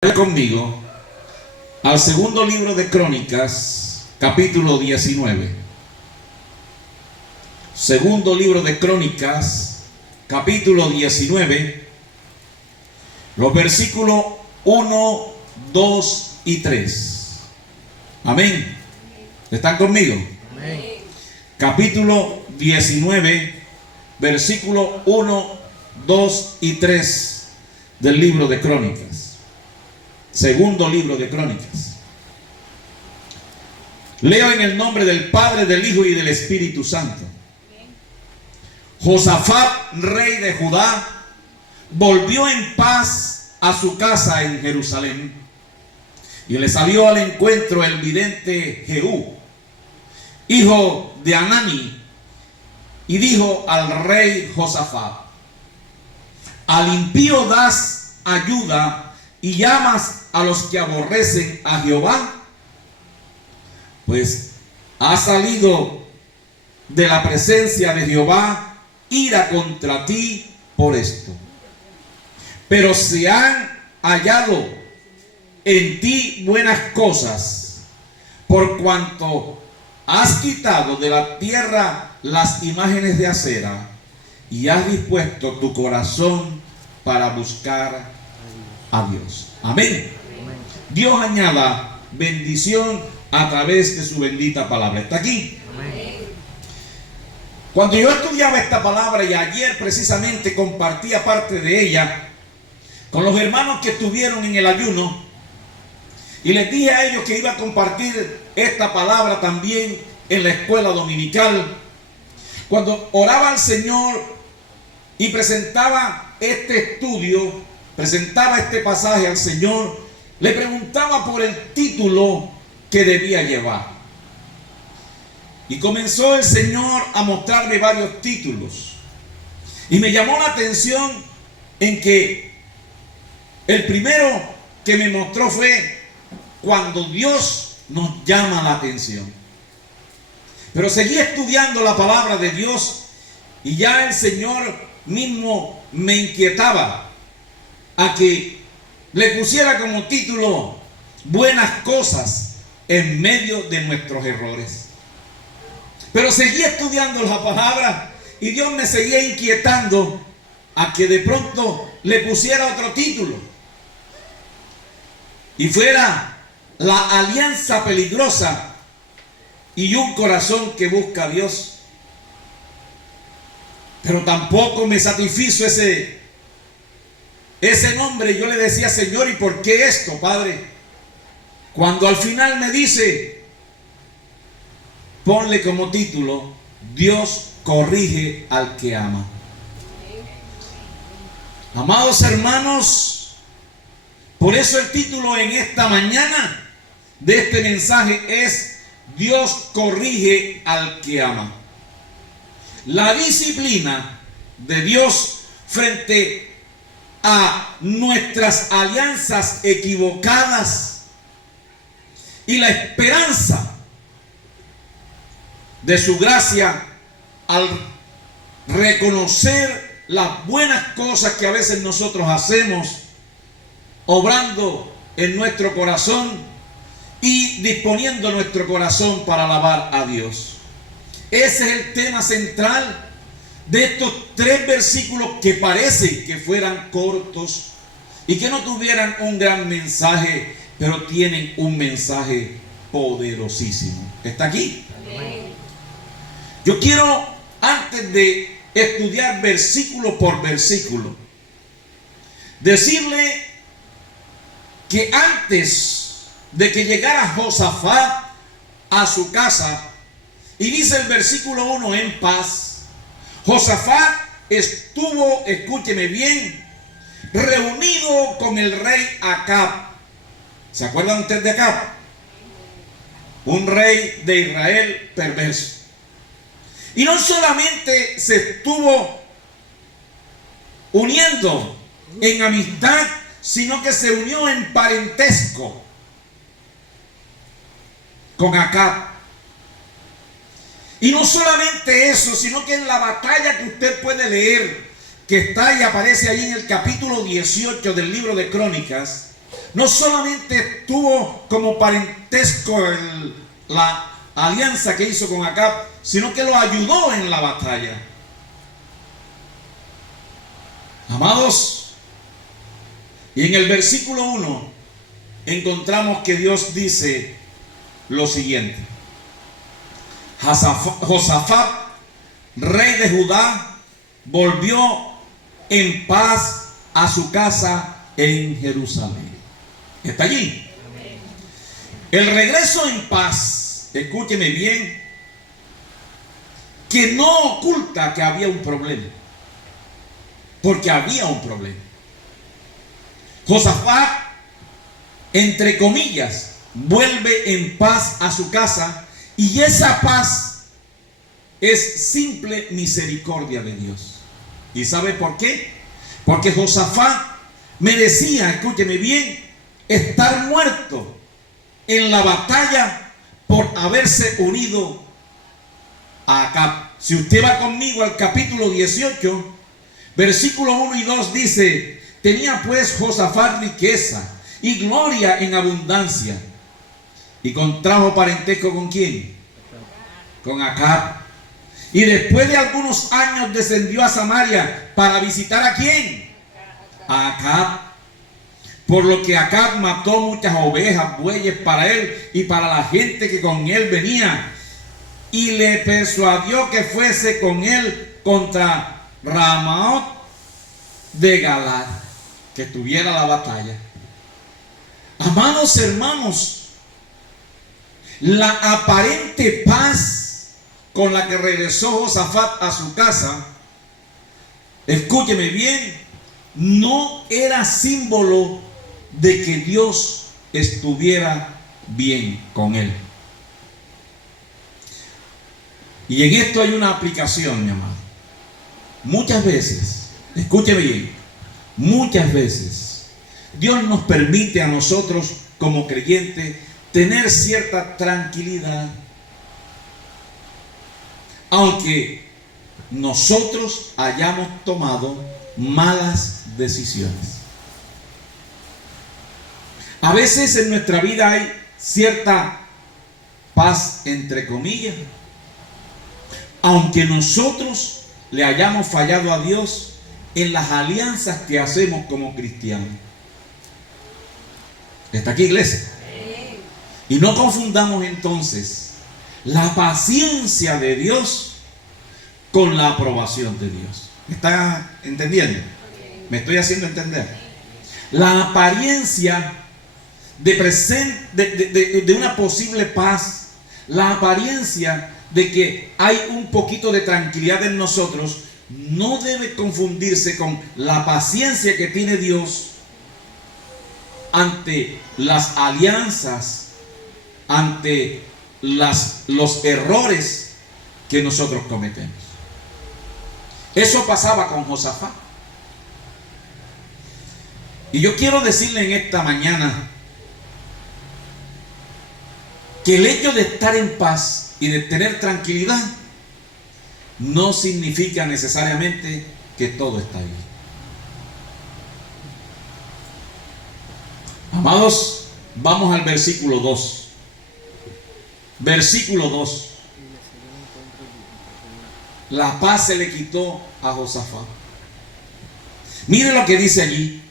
Vaya conmigo al segundo libro de Crónicas, capítulo 19. Segundo libro de Crónicas, capítulo 19, los versículos 1, 2 y 3. Amén. ¿Están conmigo? Amén. Capítulo 19, versículo 1, 2 y 3 del libro de Crónicas. Segundo libro de Crónicas. Leo en el nombre del Padre, del Hijo y del Espíritu Santo. Josafat, rey de Judá, volvió en paz a su casa en Jerusalén, y le salió al encuentro el vidente Jehú, hijo de Anani, y dijo al rey Josafat: al impío das ayuda y llamas a los que aborrecen a Jehová, pues ha salido de la presencia de Jehová ira contra ti por esto. Pero se han hallado en ti buenas cosas, por cuanto has quitado de la tierra las imágenes de acera y has dispuesto tu corazón para buscar a Dios. Amén. Dios añada bendición a través de su bendita palabra. ¿Está aquí? Amén. Cuando yo estudiaba esta palabra, y ayer precisamente compartía parte de ella con los hermanos que estuvieron en el ayuno, y les dije a ellos que iba a compartir esta palabra también en la escuela dominical, cuando oraba al Señor y presentaba este estudio, presentaba este pasaje al Señor, le preguntaba por el título que debía llevar. Y comenzó el Señor a mostrarme varios títulos. Y me llamó la atención en que el primero que me mostró fue cuando Dios nos llama la atención. Pero seguí estudiando la palabra de Dios y ya el Señor mismo me inquietaba a que le pusiera como título buenas cosas en medio de nuestros errores. Pero seguí estudiando la palabra y Dios me seguía inquietando a que de pronto le pusiera otro título y fuera la alianza peligrosa y un corazón que busca a Dios. Pero tampoco me satisfizo ese nombre. Yo le decía: Señor, ¿y por qué esto, Padre? Cuando al final me dice: ponle como título, Dios corrige al que ama. Amados hermanos, por eso el título en esta mañana de este mensaje es: Dios corrige al que ama. La disciplina de Dios frente a nuestras alianzas equivocadas y la esperanza de su gracia al reconocer las buenas cosas que a veces nosotros hacemos, obrando en nuestro corazón y disponiendo nuestro corazón para alabar a Dios. Ese es el tema central de estos tres versículos que parecen que fueran cortos y que no tuvieran un gran mensaje, pero tienen un mensaje poderosísimo. ¿Está aquí? Amén. Yo quiero, antes de estudiar versículo por versículo, decirle que antes de que llegara Josafat a su casa, y dice el versículo 1, en paz, Josafat estuvo, escúcheme bien, reunido con el rey Acab. ¿Se acuerdan ustedes de Acab? Un rey de Israel perverso. Y no solamente se estuvo uniendo en amistad, sino que se unió en parentesco con Acab. Y no solamente eso, sino que en la batalla que usted puede leer, que está y aparece ahí en el capítulo 18 del libro de Crónicas, no solamente tuvo como parentesco la alianza que hizo con Acab, sino que lo ayudó en la batalla. Amados, y en el versículo 1 encontramos que Dios dice lo siguiente: Josafat, rey de Judá, volvió en paz a su casa en Jerusalén. ¿Está allí? El regreso en paz, escúcheme bien, que no oculta que había un problema, porque había un problema. Josafat, entre comillas, vuelve en paz a su casa, y esa paz es simple misericordia de Dios. ¿Y sabe por qué? Porque Josafat merecía, escúcheme bien, estar muerto en la batalla por haberse unido a Acab. Si usted va conmigo al capítulo 18, versículo 1 y 2 dice: tenía pues Josafat riqueza y gloria en abundancia, y contrajo parentesco ¿con quién? Con Acab. Y después de algunos años descendió a Samaria para visitar ¿a quién? A Acab. Por lo que Acab mató muchas ovejas, bueyes para él y para la gente que con él venía, y le persuadió que fuese con él contra Ramaot de Galad, que tuviera la batalla. Amados hermanos, la aparente paz con la que regresó Josafat a su casa, escúcheme bien, no era símbolo de que Dios estuviera bien con él. Y en esto hay una aplicación, mi amado. Muchas veces, escúcheme bien, muchas veces Dios nos permite a nosotros como creyentes tener cierta tranquilidad, aunque nosotros hayamos tomado malas decisiones. A veces en nuestra vida hay cierta paz, entre comillas, aunque nosotros le hayamos fallado a Dios en las alianzas que hacemos como cristianos. ¿Está aquí, iglesia? Y no confundamos entonces la paciencia de Dios con la aprobación de Dios. ¿Me está entendiendo? ¿Me estoy haciendo entender? La apariencia de una posible paz, la apariencia de que hay un poquito de tranquilidad en nosotros, no debe confundirse con la paciencia que tiene Dios ante las alianzas, ante los errores que nosotros cometemos. Eso pasaba con Josafat. Y yo quiero decirle en esta mañana que el hecho de estar en paz y de tener tranquilidad no significa necesariamente que todo está bien. Amados, vamos al versículo 2. Versículo 2. La paz se le quitó a Josafat. Mire lo que dice allí.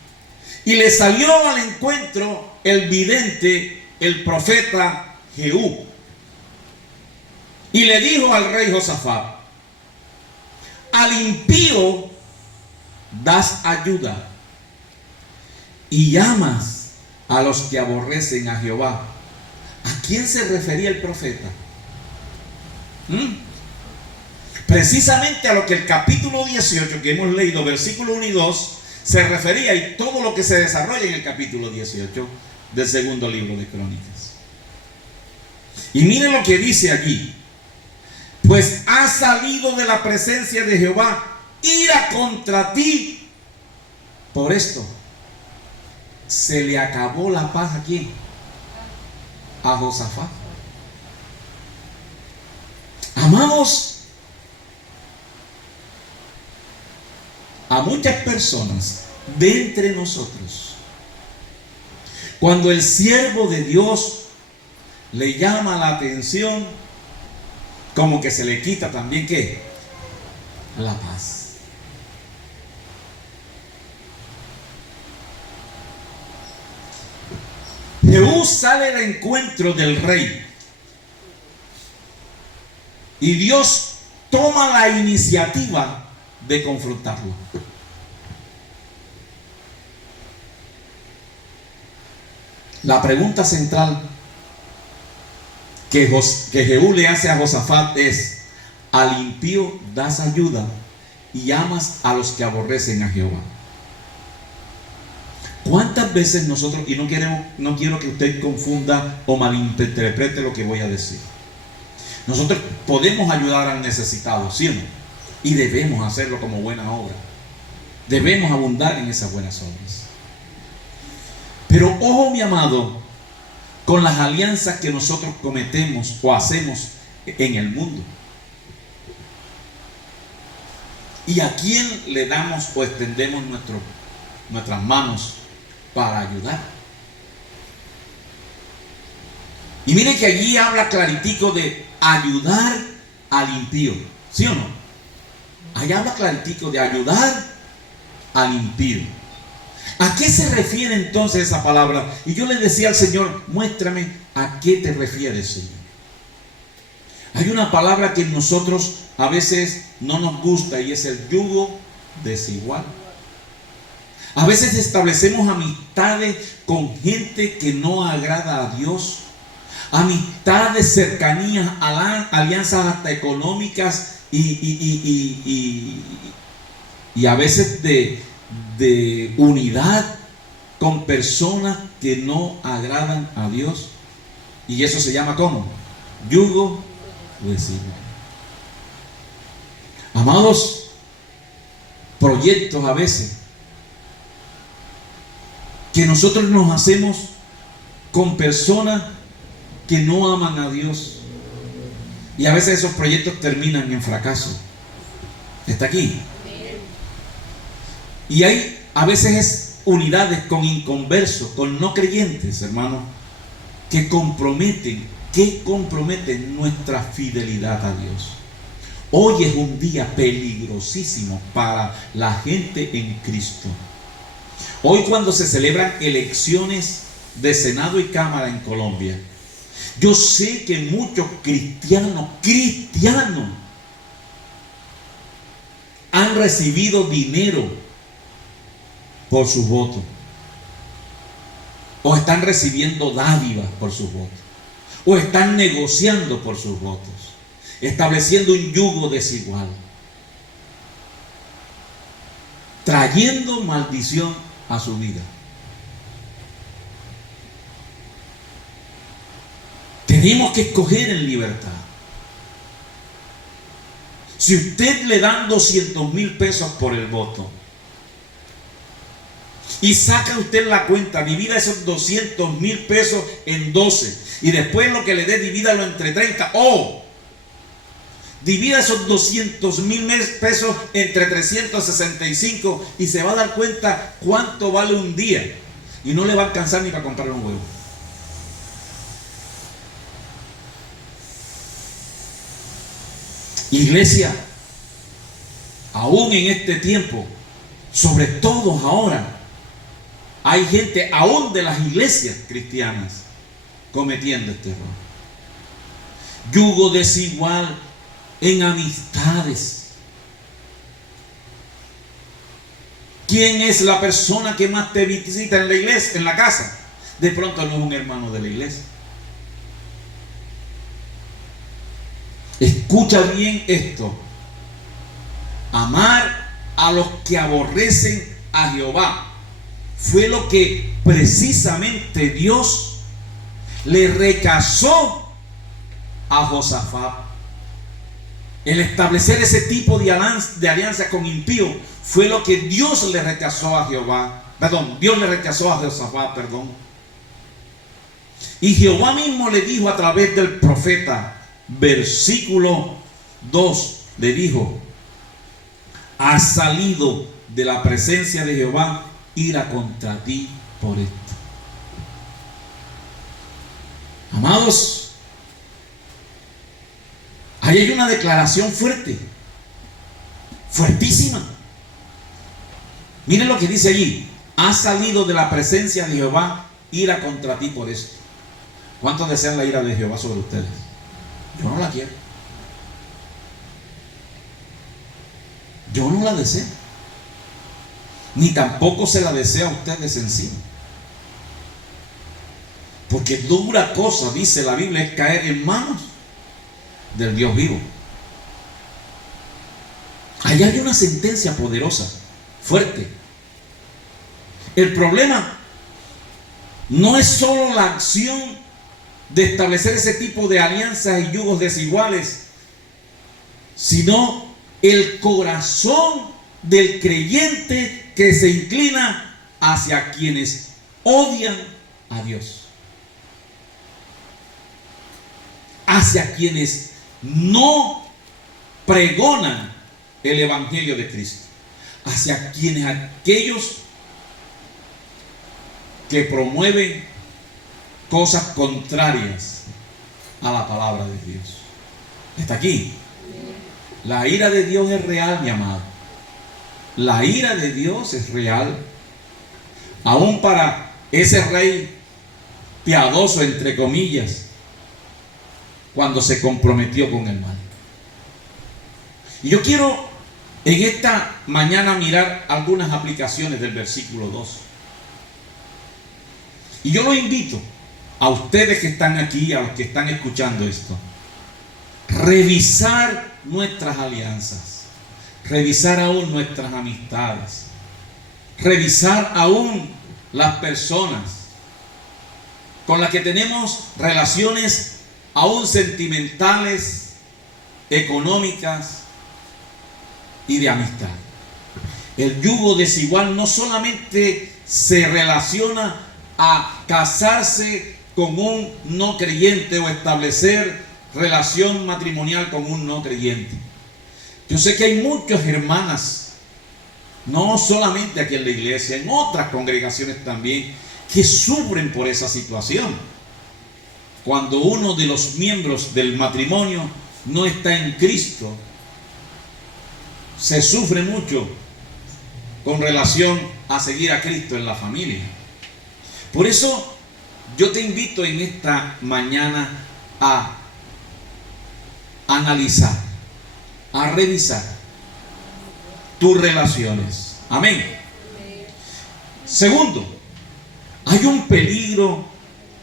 Y le salió al encuentro el vidente, el profeta Jehú, y le dijo al rey Josafat: al impío das ayuda y llamas a los que aborrecen a Jehová. ¿A quién se refería el profeta? Precisamente a lo que el capítulo 18 que hemos leído, versículo 1 y 2, se refería, y todo lo que se desarrolla en el capítulo 18 del segundo libro de Crónicas. Y miren lo que dice allí: pues ha salido de la presencia de Jehová ira contra ti. Por esto se le acabó la paz ¿a quién? A Josafat. Amados, a muchas personas de entre nosotros Cuando el siervo de Dios le llama la atención, como que se le quita también, ¿qué? La paz. Jehú sale al encuentro del rey y Dios toma la iniciativa de confrontarlo. La pregunta central que Jehú le hace a Josafat es: al impío das ayuda y amas a los que aborrecen a Jehová. ¿Cuántas veces nosotros, y no quiero que usted confunda o malinterprete lo que voy a decir, nosotros podemos ayudar al necesitado, ¿sí o no? Y debemos hacerlo como buena obra. Debemos abundar en esas buenas obras. Pero ojo, mi amado, con las alianzas que nosotros cometemos o hacemos en el mundo. ¿Y a quién le damos o extendemos nuestras manos para ayudar? Y mire que allí habla claritico de ayudar al impío, ¿sí o no? Allí habla claritico de ayudar al impío. ¿A qué se refiere entonces esa palabra? Y yo le decía al Señor: muéstrame a qué te refieres, Señor. Hay una palabra que nosotros a veces no nos gusta y es el yugo desigual. A veces establecemos amistades con gente que no agrada a Dios, amistades, cercanías, alianzas hasta económicas y a veces de unidad con personas que no agradan a Dios. Y eso se llama ¿cómo? Yugo desigual. Amados, proyectos a veces que nosotros nos hacemos con personas que no aman a Dios, y a veces esos proyectos terminan en fracaso. ¿Está aquí? Y hay a veces unidades con inconversos, con no creyentes, hermanos, que comprometen nuestra fidelidad a Dios. Hoy es un día peligrosísimo para la gente en Cristo. Hoy, cuando se celebran elecciones de Senado y Cámara en Colombia, yo sé que muchos cristianos han recibido dinero por sus votos, o están recibiendo dádivas por sus votos, o están negociando por sus votos, estableciendo un yugo desigual, trayendo maldición a su vida. Tenemos que escoger en libertad. Si usted le dan 200,000 pesos por el voto y saca usted la cuenta, divida esos 200,000 pesos en 12 y después lo que le dé divídalo entre 30, o divida esos 200,000 pesos entre 365 y se va a dar cuenta cuánto vale un día, y no le va a alcanzar ni para comprar un huevo. Iglesia, aún en este tiempo, sobre todo ahora, hay gente aún de las iglesias cristianas cometiendo este error. Yugo desigual en amistades. ¿Quién es la persona que más te visita en la iglesia, en la casa? De pronto no es un hermano de la iglesia. Escucha bien esto: amar a los que aborrecen a Jehová fue lo que precisamente Dios le rechazó a Josafat. El establecer ese tipo de alianza con impío fue lo que Dios le rechazó a Dios le rechazó a Josafat, Y Jehová mismo le dijo a través del profeta, versículo 2, le dijo: ha salido de la presencia de Jehová ira contra ti por esto. Amados, ahí hay una declaración fuerte, fuertísima. Miren lo que dice allí: ha salido de la presencia de Jehová ira contra ti por esto. ¿Cuántos desean la ira de Jehová sobre ustedes? Yo no la quiero. Yo no la deseo. Ni tampoco se la desea a ustedes encima. Porque dura cosa, dice la Biblia, es caer en manos del Dios vivo. Allá hay una sentencia poderosa, fuerte. El problema no es solo la acción de establecer ese tipo de alianzas y yugos desiguales, sino el corazón del creyente que se inclina hacia quienes odian a Dios, hacia quienes no pregonan el evangelio de Cristo, hacia quienes aquellos que promueven cosas contrarias a la palabra de Dios. Está aquí. La ira de Dios es real, mi amado. La ira de Dios es real. Aún para ese rey piadoso, entre comillas, cuando se comprometió con el mal. Y yo quiero en esta mañana mirar algunas aplicaciones del versículo 2. Y yo los invito a ustedes que están aquí, a los que están escuchando esto, revisar nuestras alianzas, revisar aún nuestras amistades, revisar aún las personas con las que tenemos relaciones aún sentimentales, económicas y de amistad. El yugo desigual no solamente se relaciona a casarse con un no creyente o establecer relación matrimonial con un no creyente. Yo sé que hay muchas hermanas, no solamente aquí en la iglesia, en otras congregaciones también, que sufren por esa situación. Cuando uno de los miembros del matrimonio no está en Cristo, se sufre mucho con relación a seguir a Cristo en la familia. Por eso yo te invito en esta mañana a analizar, a revisar tus relaciones. Amén. Segundo, hay un peligro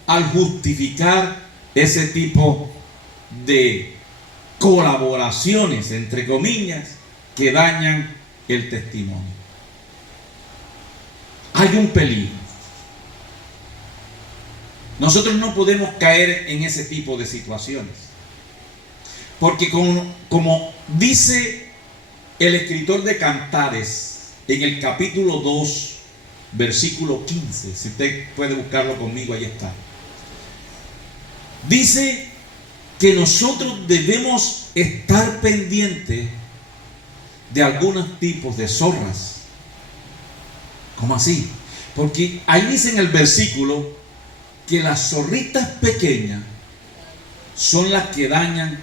al justificar ese tipo de colaboraciones, entre comillas, que dañan el testimonio. Hay un peligro. Nosotros no podemos caer en ese tipo de situaciones. Porque como dice el escritor de Cantares en el capítulo 2, versículo 15, si usted puede buscarlo conmigo, ahí está. Dice que nosotros debemos estar pendientes de algunos tipos de zorras. ¿Cómo así? Porque ahí dice en el versículo que las zorritas pequeñas son las que dañan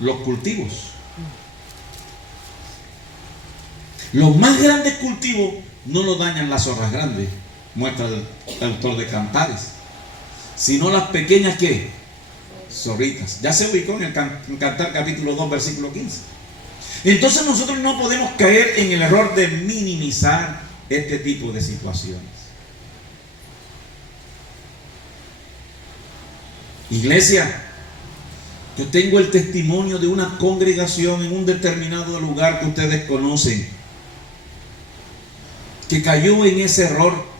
los cultivos. Los más grandes cultivos no los dañan las zorras grandes, muestra el autor de Cantares, sino las pequeñas, ¿qué? Zorritas. Ya se ubicó en el Cantar capítulo 2, versículo 15. Entonces nosotros no podemos caer en el error de minimizar este tipo de situaciones. Iglesia, yo tengo el testimonio de una congregación en un determinado lugar que ustedes conocen, que cayó en ese error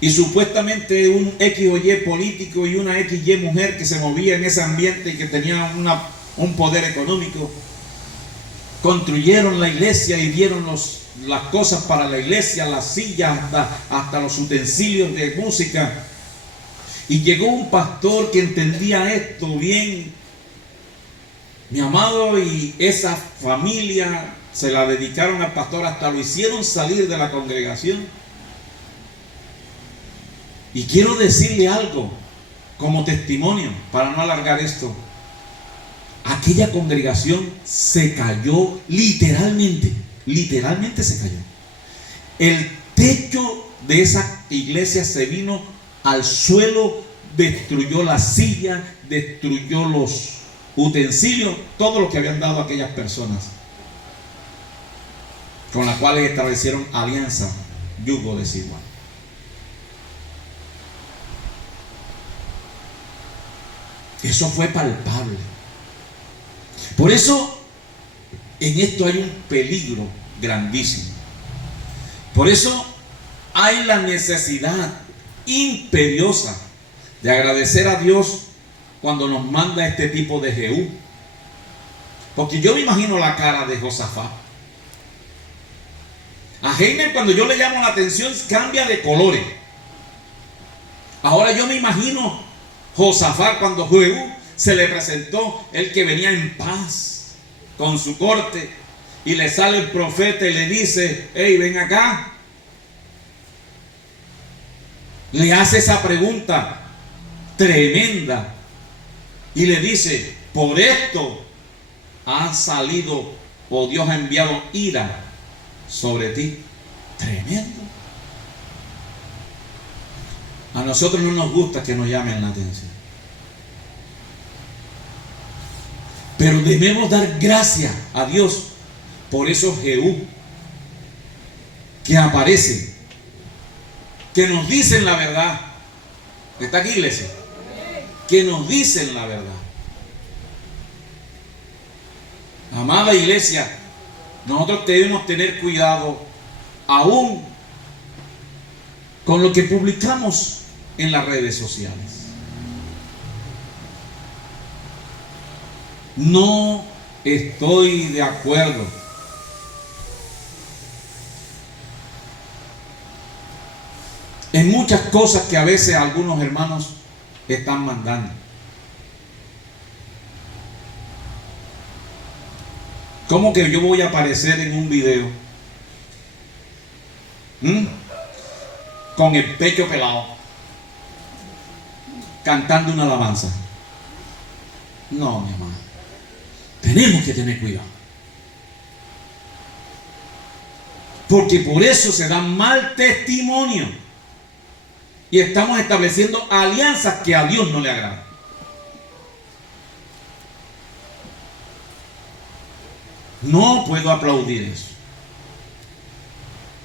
y supuestamente un X o Y político y una X y mujer que se movía en ese ambiente y que tenía un poder económico, construyeron la iglesia y dieron las cosas para la iglesia, las sillas, hasta los utensilios de música. Y llegó un pastor que entendía esto bien, mi amado, y esa familia se la dedicaron al pastor, hasta lo hicieron salir de la congregación. Y quiero decirle algo como testimonio, para no alargar esto, aquella congregación se cayó literalmente, literalmente se cayó. El techo de esa iglesia se vino al suelo, destruyó la silla, destruyó los utensilios, todo lo que habían dado a aquellas personas con las cuales establecieron alianza, yugo desigual. Eso fue palpable. Por eso en esto hay un peligro grandísimo. Por eso hay la necesidad imperiosa de agradecer a Dios cuando nos manda este tipo de Jehú. Porque yo me imagino la cara de Josafat. A Heiner, cuando yo le llamo la atención, cambia de colores. Ahora yo me imagino Josafat cuando Jehú se le presentó, el que venía en paz con su corte, y le sale el profeta y le dice: hey, ven acá. Le hace esa pregunta tremenda y le dice: por esto ha salido, o Dios ha enviado ira sobre ti. Tremendo. A nosotros no nos gusta que nos llamen la atención, pero debemos dar gracias a Dios por esos Jehú que aparecen, que nos dicen la verdad. ¿Está aquí, iglesia? Que nos dicen la verdad. Amada iglesia, nosotros debemos tener cuidado aún con lo que publicamos en las redes sociales. No estoy de acuerdo en muchas cosas que a veces algunos hermanos están mandando. ¿Cómo que yo voy a aparecer en un video con el pecho pelado cantando una alabanza? No, mi hermano. Tenemos que tener cuidado, porque por eso se da mal testimonio y estamos estableciendo alianzas que a Dios no le agradan. No puedo aplaudir eso.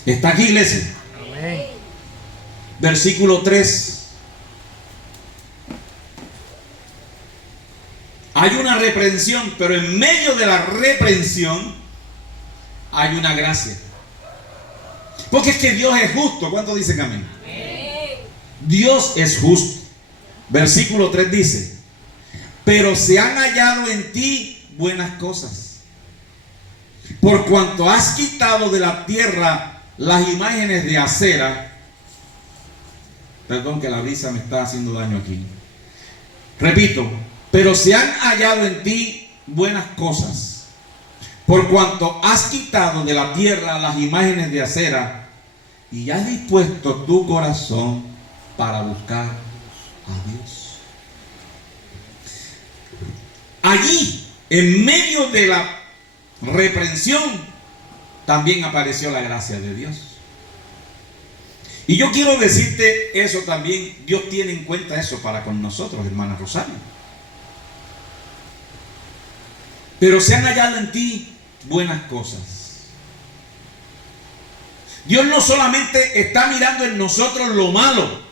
¿Está aquí, iglesia? Amén. Versículo 3. Hay una reprensión, pero en medio de la reprensión hay una gracia. Porque es que Dios es justo. ¿Cuántos dicen amén? Amén. Dios es justo. Versículo 3 dice: pero se han hallado en ti buenas cosas, por cuanto has quitado de la tierra las imágenes de acera. Perdón que la brisa me está haciendo daño aquí. Repito: pero se han hallado en ti buenas cosas, por cuanto has quitado de la tierra las imágenes de acera, y has dispuesto tu corazón para buscar a Dios. Allí, en medio de la reprensión, también apareció la gracia de Dios. Y yo quiero decirte eso también. Dios tiene en cuenta eso para con nosotros, hermana Rosario. Pero se han hallado en ti buenas cosas. Dios no solamente está mirando en nosotros lo malo.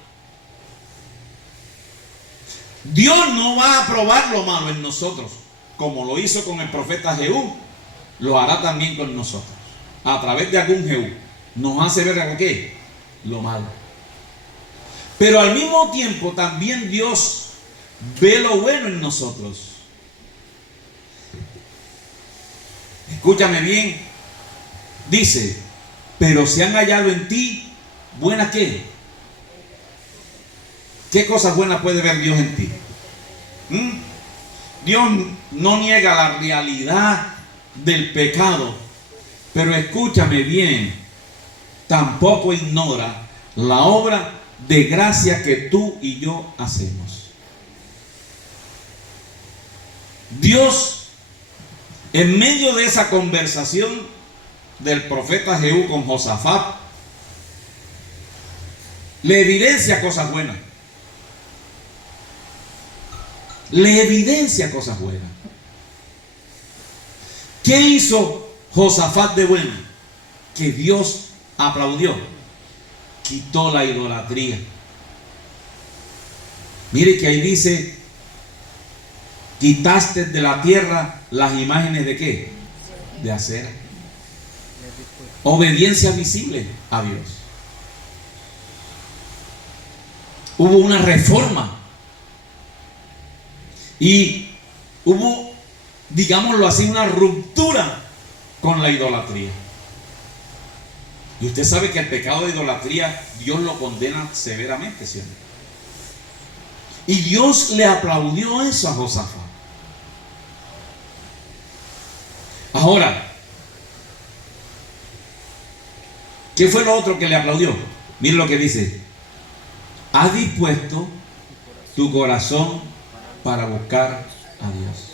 Dios no va a probar lo malo en nosotros, como lo hizo con el profeta Jehú. Lo hará también con nosotros. A través de algún Jehú nos hace ver ¿qué? Lo malo. Pero al mismo tiempo también Dios ve lo bueno en nosotros. Escúchame bien. Dice: pero se han hallado en ti buenas ¿qué? ¿Qué cosas buenas puede ver Dios en ti? Dios no niega la realidad del pecado, pero escúchame bien, tampoco ignora la obra de gracia que tú y yo hacemos. Dios, en medio de esa conversación del profeta Jehú con Josafat, le evidencia cosas buenas. Le evidencia cosas buenas. ¿Qué hizo Josafat de bueno? Que Dios aplaudió. Quitó la idolatría. Mire que ahí dice: quitaste de la tierra las imágenes de ¿qué? De acera. Obediencia visible a Dios. Hubo una reforma. Y hubo, digámoslo así, una ruptura con la idolatría. Y usted sabe que el pecado de idolatría Dios lo condena severamente, ¿sí? Y Dios le aplaudió eso a Josafat. Ahora, ¿qué fue lo otro que le aplaudió? Mire lo que dice: has dispuesto tu corazón para buscar a Dios.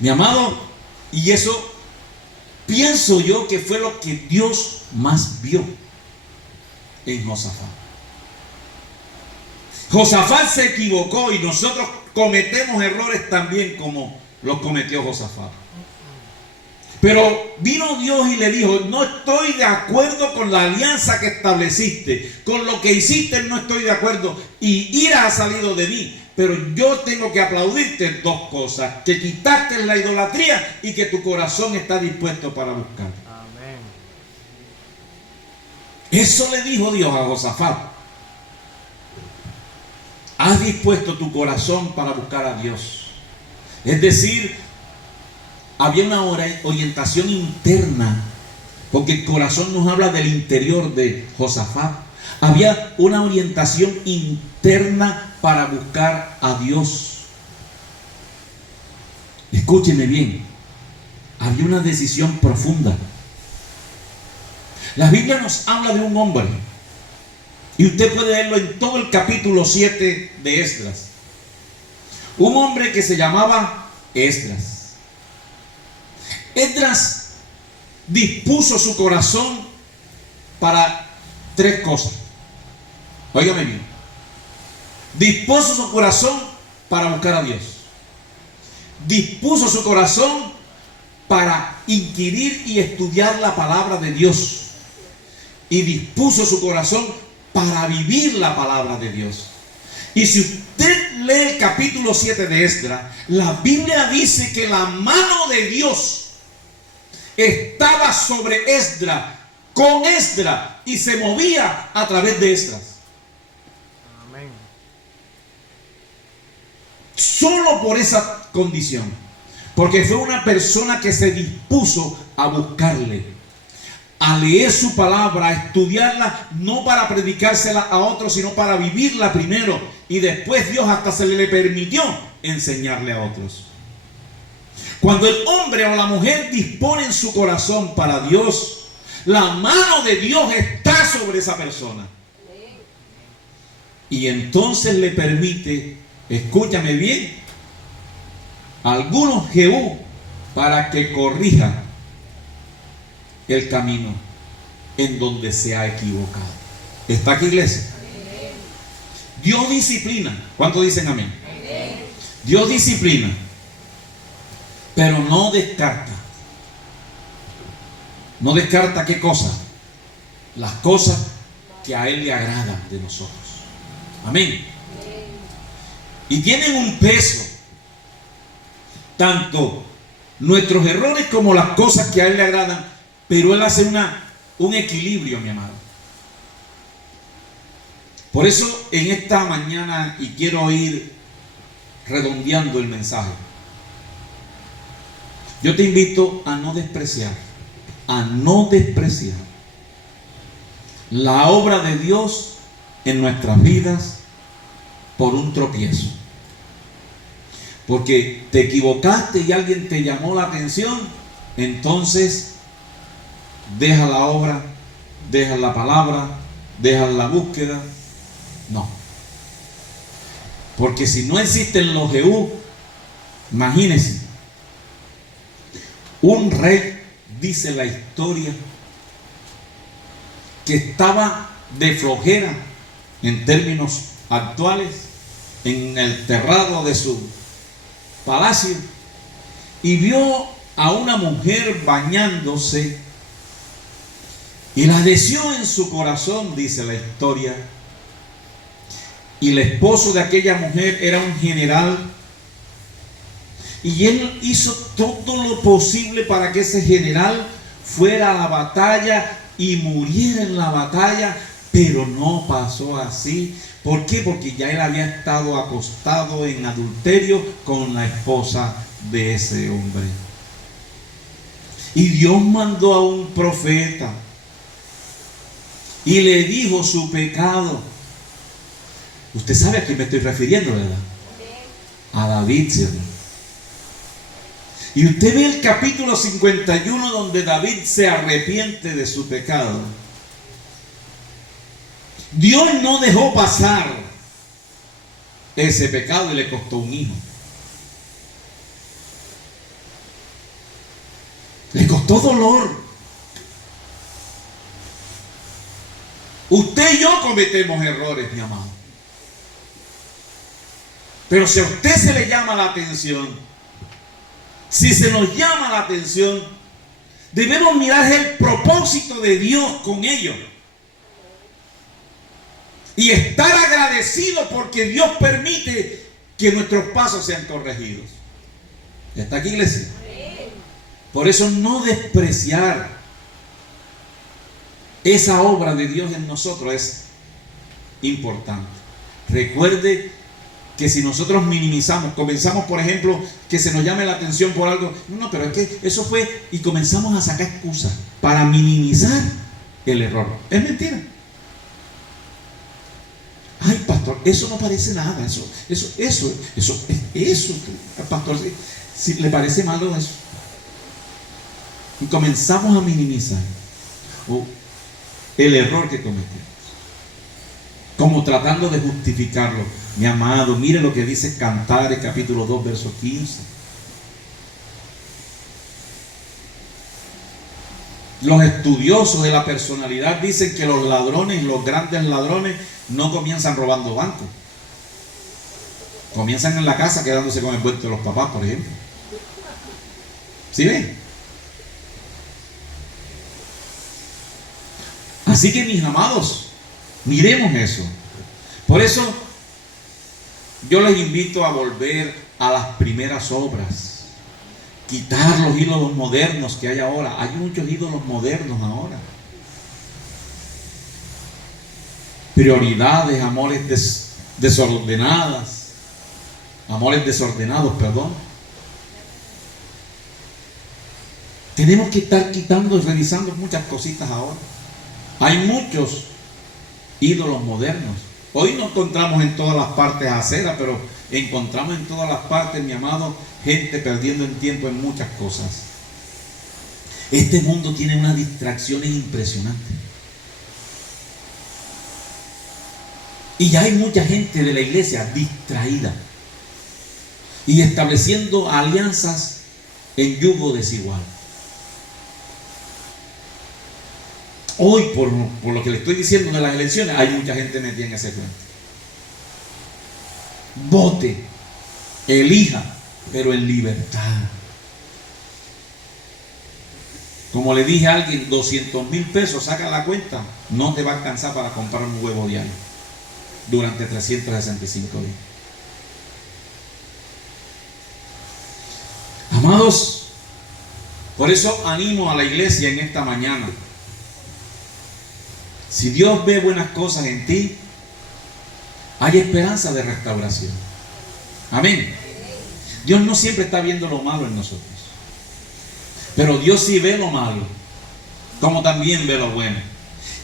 Mi amado, y eso pienso yo que fue lo que Dios más vio en Josafat. Josafat se equivocó y nosotros cometemos errores también como los cometió Josafat. Pero vino Dios y le dijo: no estoy de acuerdo con la alianza que estableciste, con lo que hiciste no estoy de acuerdo, y ira ha salido de mí. Pero yo tengo que aplaudirte dos cosas: que quitaste la idolatría y que tu corazón está dispuesto para buscar. Amén. Eso le dijo Dios a Josafat: has dispuesto tu corazón para buscar a Dios. Es decir, había una orientación interna, porque el corazón nos habla del interior de Josafat. Había una orientación interna para buscar a Dios. Escúcheme bien, había una decisión profunda. La Biblia nos habla de un hombre, y usted puede leerlo en todo el capítulo 7 de Esdras. Un hombre que se llamaba Esdras. Esdras dispuso su corazón para tres cosas. Óigame bien. Dispuso su corazón para buscar a Dios. Dispuso su corazón para inquirir y estudiar la palabra de Dios. Y dispuso su corazón para vivir la palabra de Dios. Y si usted lee el capítulo 7 de Esdras, la Biblia dice que la mano de Dios estaba sobre Esdras, con Esdras, y se movía a través de Esdras. Amén. Solo por esa condición, porque fue una persona que se dispuso a buscarle, a leer su palabra, a estudiarla, no para predicársela a otros, sino para vivirla primero, y después Dios hasta se le permitió enseñarle a otros. Cuando el hombre o la mujer disponen su corazón para Dios, la mano de Dios está sobre esa persona. Y entonces le permite, escúchame bien, a algunos Jehú para que corrija el camino en donde se ha equivocado. ¿Está aquí, iglesia? Dios disciplina. ¿Cuántos dicen amén? Dios disciplina, pero no descarta. No descarta ¿qué cosa? Las cosas que a Él le agradan de nosotros. Amén. Y tienen un peso, tanto nuestros errores como las cosas que a Él le agradan, pero Él hace un equilibrio, mi amado. Por eso en esta mañana, y quiero ir redondeando el mensaje, yo te invito a no despreciar la obra de Dios en nuestras vidas por un tropiezo. Porque te equivocaste y alguien te llamó la atención, entonces deja la obra, deja la palabra, deja la búsqueda. No. Porque si no existen los Jehú, Imagínense, un rey, dice la historia, que estaba de flojera en términos actuales en el terrado de su palacio y vio a una mujer bañándose y la deseó en su corazón, dice la historia. Y el esposo de aquella mujer era un general y él hizo todo lo posible para que ese general fuera a la batalla y muriera en la batalla, pero no pasó así. ¿Por qué? Porque ya él había estado acostado en adulterio con la esposa de ese hombre. Y Dios mandó a un profeta y le dijo su pecado. Usted sabe a quién me estoy refiriendo, ¿verdad? A David, ¿cierto? Y usted ve el capítulo 51 donde David se arrepiente de su pecado. Dios no dejó pasar ese pecado y le costó un hijo. Le costó dolor. Usted y yo cometemos errores, mi amado. Pero si a usted se le llama la atención, si se nos llama la atención, debemos mirar el propósito de Dios con ello. Y estar agradecido porque Dios permite que nuestros pasos sean corregidos. ¿Está aquí, iglesia? Por eso no despreciar esa obra de Dios en nosotros es importante. Recuerde que si nosotros minimizamos, comenzamos por ejemplo, que se nos llame la atención por algo, no, pero es que eso fue, y comenzamos a sacar excusas para minimizar el error. Es mentira. Ay, pastor, eso no parece nada, eso, pastor, si le parece malo eso. Y comenzamos a minimizar el error que cometemos, como tratando de justificarlo. Mi amado, mire lo que dice Cantares capítulo 2 verso 15. Los estudiosos de la personalidad dicen que los ladrones, los grandes ladrones, no comienzan robando bancos. Comienzan en la casa quedándose con el vuelto de los papás, por ejemplo. ¿Sí ven? Así que, mis amados, miremos eso. Por eso yo les invito a volver a las primeras obras. Quitar los ídolos modernos que hay ahora. Hay muchos ídolos modernos ahora. Prioridades, amores desordenadas. Amores desordenados, perdón. Tenemos que estar quitando y revisando muchas cositas ahora. Hay muchos ídolos modernos. Hoy no encontramos en todas las partes aceras, pero encontramos en todas las partes, mi amado, gente perdiendo el tiempo en muchas cosas. Este mundo tiene unas distracciones impresionantes. Y ya hay mucha gente de la iglesia distraída y estableciendo alianzas en yugo desigual. Hoy, por lo que le estoy diciendo de las elecciones, hay mucha gente metida en ese cuento. Vote, elija, pero en libertad. Como le dije a alguien, 200,000 pesos, saca la cuenta, no te va a alcanzar para comprar un huevo diario durante 365 días. Amados, por eso animo a la iglesia en esta mañana. Si Dios ve buenas cosas en ti, hay esperanza de restauración. Amén. Dios no siempre está viendo lo malo en nosotros, pero Dios sí ve lo malo, como también ve lo bueno.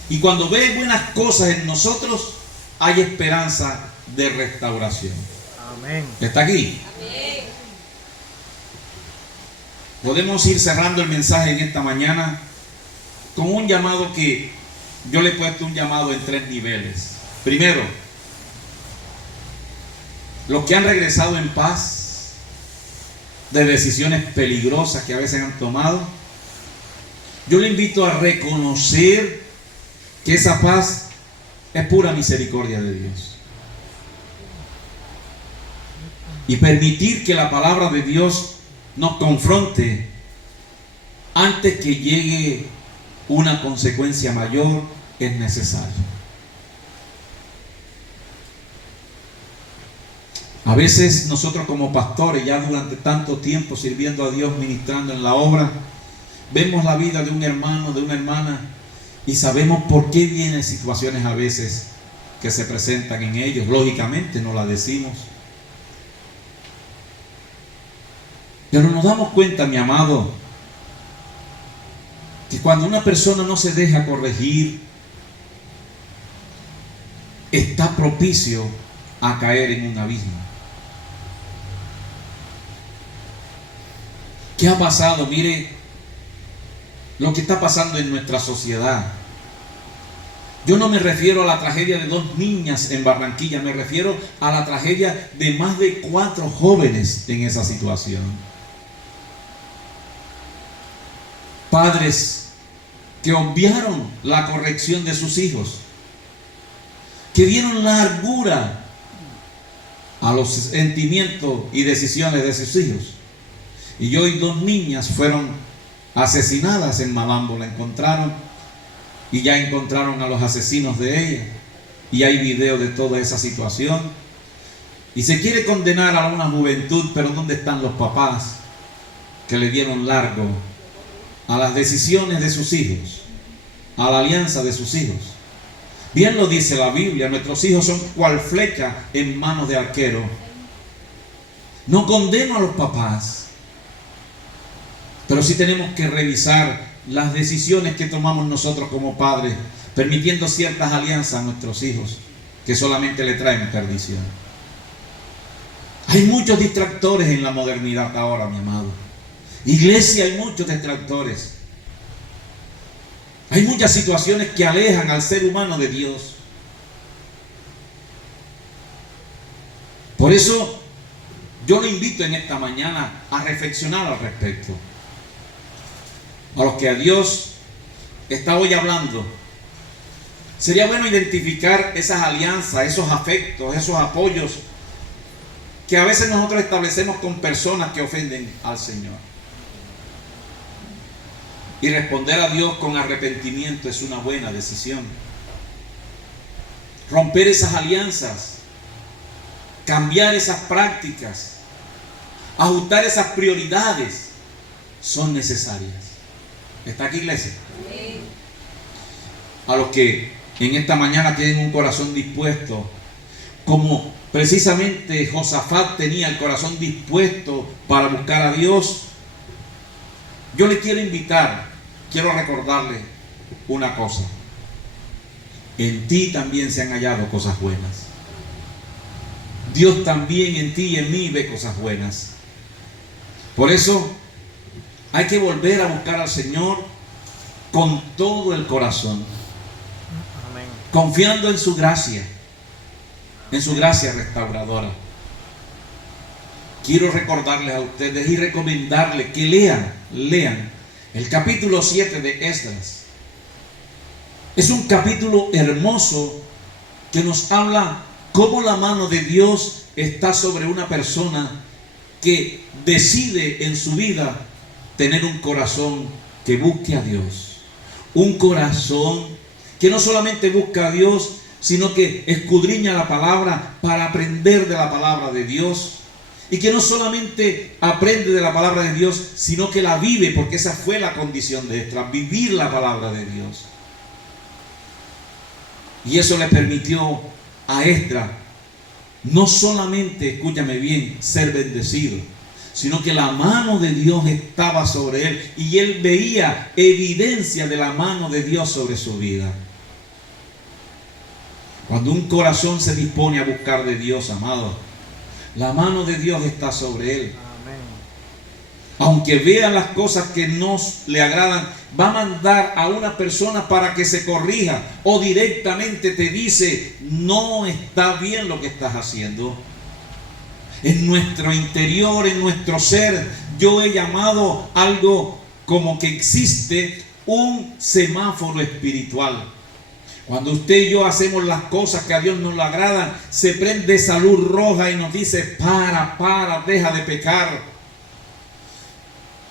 Y cuando ve buenas cosas en nosotros, hay esperanza de restauración. Amén. ¿Está aquí? Amén. Podemos ir cerrando el mensaje en esta mañana con un llamado que yo le he puesto un llamado en 3 niveles. Primero, los que han regresado en paz de decisiones peligrosas que a veces han tomado, yo le invito a reconocer que esa paz es pura misericordia de Dios. Y permitir que la palabra de Dios nos confronte antes que llegue una consecuencia mayor es necesario. A veces nosotros como pastores, ya durante tanto tiempo sirviendo a Dios, ministrando en la obra, vemos la vida de un hermano, de una hermana, y sabemos por qué vienen situaciones a veces que se presentan en ellos. Lógicamente no la decimos. Pero nos damos cuenta, mi amado, que cuando una persona no se deja corregir, está propicio a caer en un abismo. ¿Qué ha pasado? Mire lo que está pasando en nuestra sociedad. Yo no me refiero a la tragedia de 2 niñas en Barranquilla, me refiero a la tragedia de más de 4 jóvenes en esa situación. Padres que obviaron la corrección de sus hijos, que dieron largura a los sentimientos y decisiones de sus hijos. Y hoy 2 niñas fueron asesinadas en Malambo, la encontraron y ya encontraron a los asesinos de ella. Y hay video de toda esa situación. Y se quiere condenar a una juventud, pero ¿dónde están los papás que le dieron largo a las decisiones de sus hijos, a la alianza de sus hijos? Bien lo dice la Biblia, nuestros hijos son cual flecha en manos de arquero. No condeno a los papás, pero sí tenemos que revisar las decisiones que tomamos nosotros como padres, permitiendo ciertas alianzas a nuestros hijos que solamente le traen perdición. Hay muchos distractores en la modernidad ahora, mi amado. Iglesia, hay muchos distractores. Hay muchas situaciones que alejan al ser humano de Dios. Por eso yo le invito en esta mañana a reflexionar al respecto. A los que a Dios está hoy hablando, sería bueno identificar esas alianzas, esos afectos, esos apoyos que a veces nosotros establecemos con personas que ofenden al Señor. Y responder a Dios con arrepentimiento es una buena decisión. Romper esas alianzas, cambiar esas prácticas, ajustar esas prioridades son necesarias. ¿Está aquí, iglesia? Sí. A los que en esta mañana tienen un corazón dispuesto, como precisamente Josafat tenía el corazón dispuesto para buscar a Dios, yo le quiero invitar, quiero recordarle una cosa. En ti también se han hallado cosas buenas. Dios también en ti y en mí ve cosas buenas. Por eso hay que volver a buscar al Señor con todo el corazón, confiando en su gracia restauradora. Quiero recordarles a ustedes y recomendarles que lean el capítulo 7 de Esdras. Es un capítulo hermoso que nos habla cómo la mano de Dios está sobre una persona que decide en su vida tener un corazón que busque a Dios. Un corazón que no solamente busca a Dios, sino que escudriña la palabra para aprender de la palabra de Dios. Y que no solamente aprende de la palabra de Dios, sino que la vive, porque esa fue la condición de Esdras, vivir la palabra de Dios. Y eso le permitió a Esdras no solamente, escúchame bien, ser bendecido, sino que la mano de Dios estaba sobre él y él veía evidencia de la mano de Dios sobre su vida. Cuando un corazón se dispone a buscar de Dios, amado, la mano de Dios está sobre él. Amén. Aunque vea las cosas que no le agradan, va a mandar a una persona para que se corrija, o directamente te dice: no está bien lo que estás haciendo. En nuestro interior, en nuestro ser, yo he llamado algo como que existe un semáforo espiritual. Cuando usted y yo hacemos las cosas que a Dios no le agradan, se prende esa luz roja y nos dice: para, deja de pecar.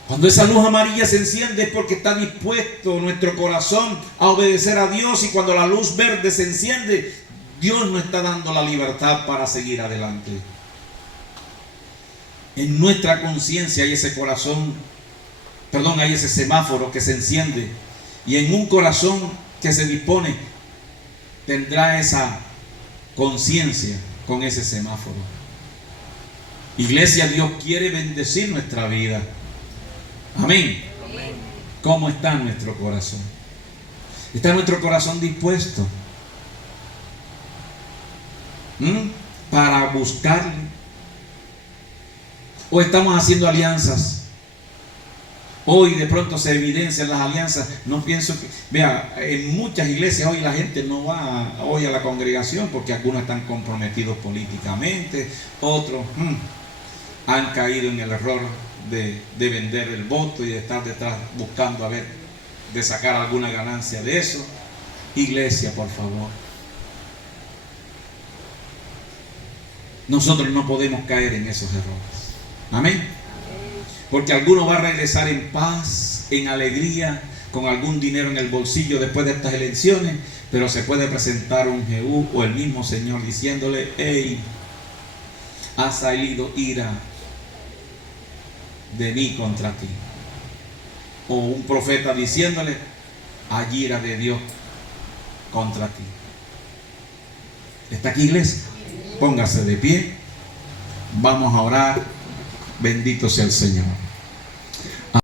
Cuando esa luz amarilla se enciende es porque está dispuesto nuestro corazón a obedecer a Dios, y cuando la luz verde se enciende, Dios nos está dando la libertad para seguir adelante. En nuestra conciencia hay ese corazón, hay ese semáforo que se enciende, y en un corazón que se dispone tendrá esa conciencia con ese semáforo. Iglesia, Dios quiere bendecir nuestra vida. Amén. Amén. ¿Cómo está nuestro corazón? ¿Está nuestro corazón dispuesto para buscarle? ¿O estamos haciendo alianzas? Hoy de pronto se evidencian las alianzas. No pienso que... Vea, en muchas iglesias hoy la gente no va hoy a la congregación porque algunos están comprometidos políticamente, otros han caído en el error de vender el voto y de estar detrás buscando a ver, de sacar alguna ganancia de eso. Iglesia, por favor, nosotros no podemos caer en esos errores. Amén. Porque alguno va a regresar en paz, en alegría, con algún dinero en el bolsillo después de estas elecciones, pero se puede presentar un Jehú o el mismo Señor diciéndole: hey, ha salido ira de mí contra ti. O un profeta diciéndole: hay ira de Dios contra ti. ¿Está aquí, iglesia? Póngase de pie. Vamos a orar. Bendito sea el Señor.